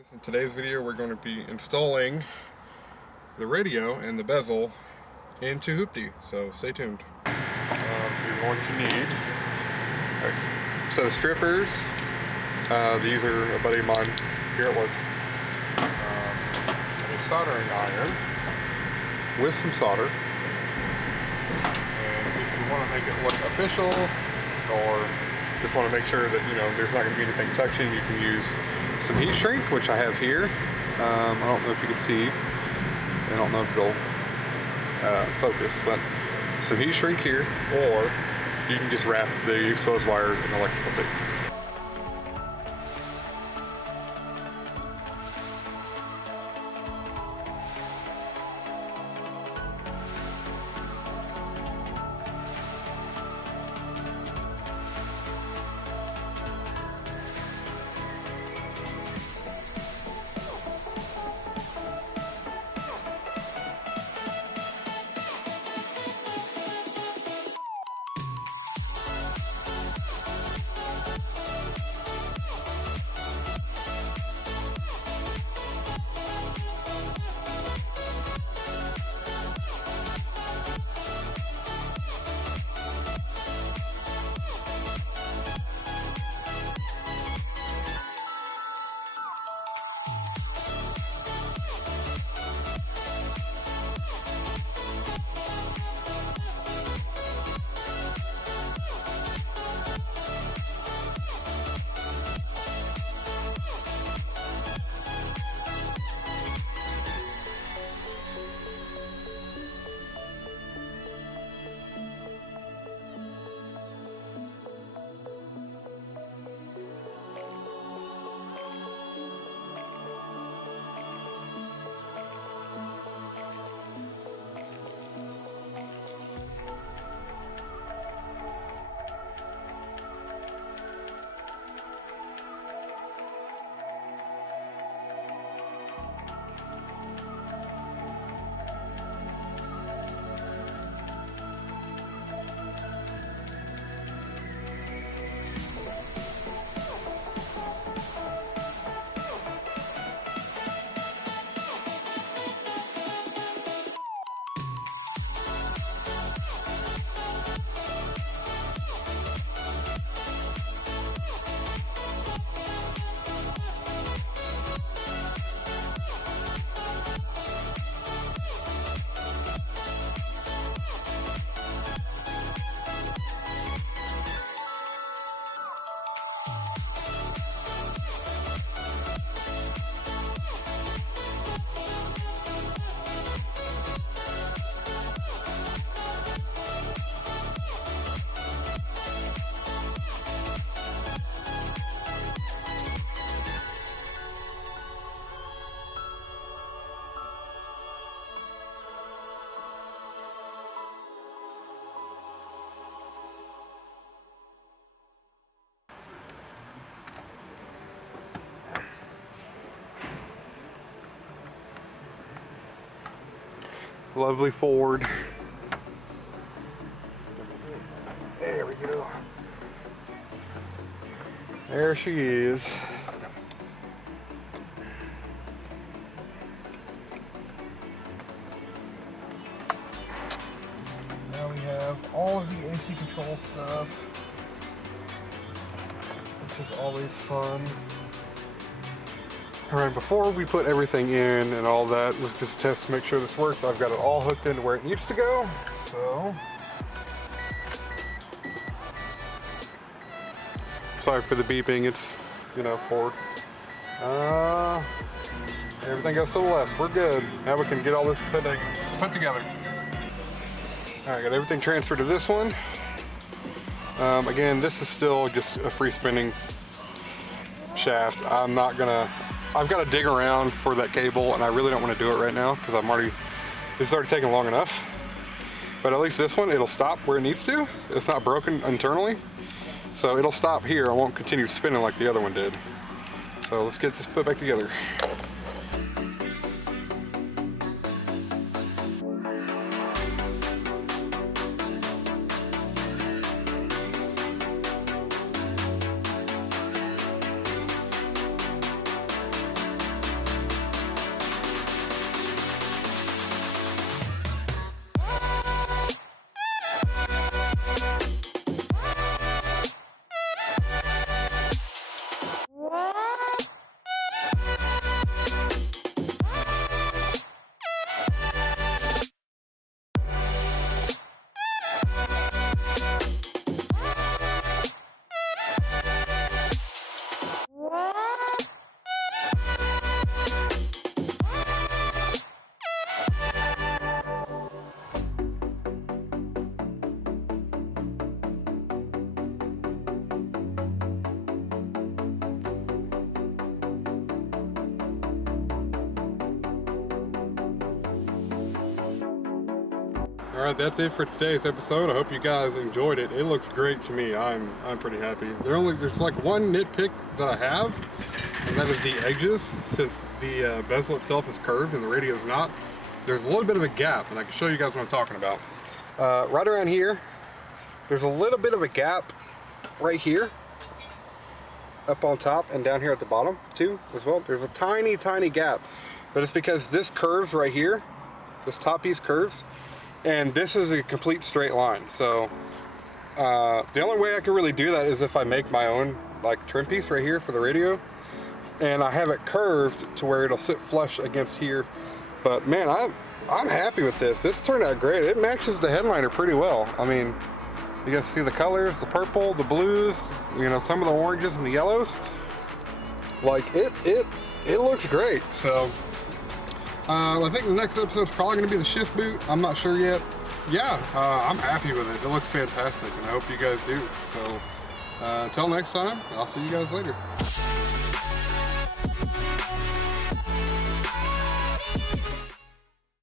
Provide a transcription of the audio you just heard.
Guys, in today's video we're going to be installing the radio and the bezel into Hoopty, so stay tuned. You're going to need a set of strippers. These are a buddy of mine here at work. A soldering iron with some solder. And if you want to make it look official, or just want to make sure that there's not going to be anything touching, you can use some heat shrink, which I have here. I don't know if you can see. I don't know if it'll focus, but some heat shrink here, or you can just wrap the exposed wires in electrical tape. Lovely Ford. There we go. There she is. Now we have all of the AC control stuff, which is always fun. Alright, before we put everything in and all that, let's just test to make sure this works. I've got it all hooked into where it needs to go, so. Sorry for the beeping, it's, Ford. Everything goes to the left, we're good. Now we can get all this put together. Alright, got everything transferred to this one. Again, this is still just a free spinning shaft. I've got to dig around for that cable, and I really don't want to do it right now because this is already taking long enough. But at least this one, it'll stop where it needs to. It's not broken internally. So it'll stop here. I won't continue spinning like the other one did. So let's get this put back together. All right, that's it for today's episode. I hope you guys enjoyed it. It looks great to me. I'm pretty happy. There's like one nitpick that I have, and that is the edges. Since the bezel itself is curved and the radio is not, there's a little bit of a gap, and I can show you guys what I'm talking about. Right around here, there's a little bit of a gap right here, up on top and down here at the bottom too as well. There's a tiny gap, but it's because this curves right here. This top piece curves, and this is a complete straight line. So the only way I can really do that is if I make my own like trim piece right here for the radio, and I have it curved to where it'll sit flush against here. But man, I'm happy with this. This turned out great. It matches the headliner pretty well. I mean, you guys see the colors, the purple, the blues, you know, some of the oranges and the yellows. Like it looks great. So I think the next episode's probably going to be the shift boot. I'm not sure yet. Yeah, I'm happy with it. It looks fantastic, and I hope you guys do. So until next time, I'll see you guys later.